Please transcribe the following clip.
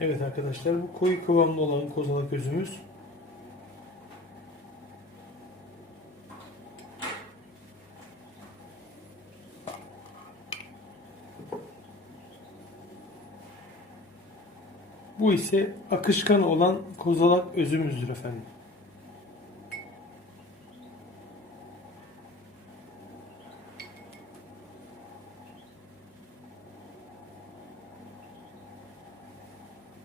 Evet arkadaşlar, bu koyu kıvamlı olan kozalak özümüz. Bu ise akışkan olan kozalak özümüzdür efendim.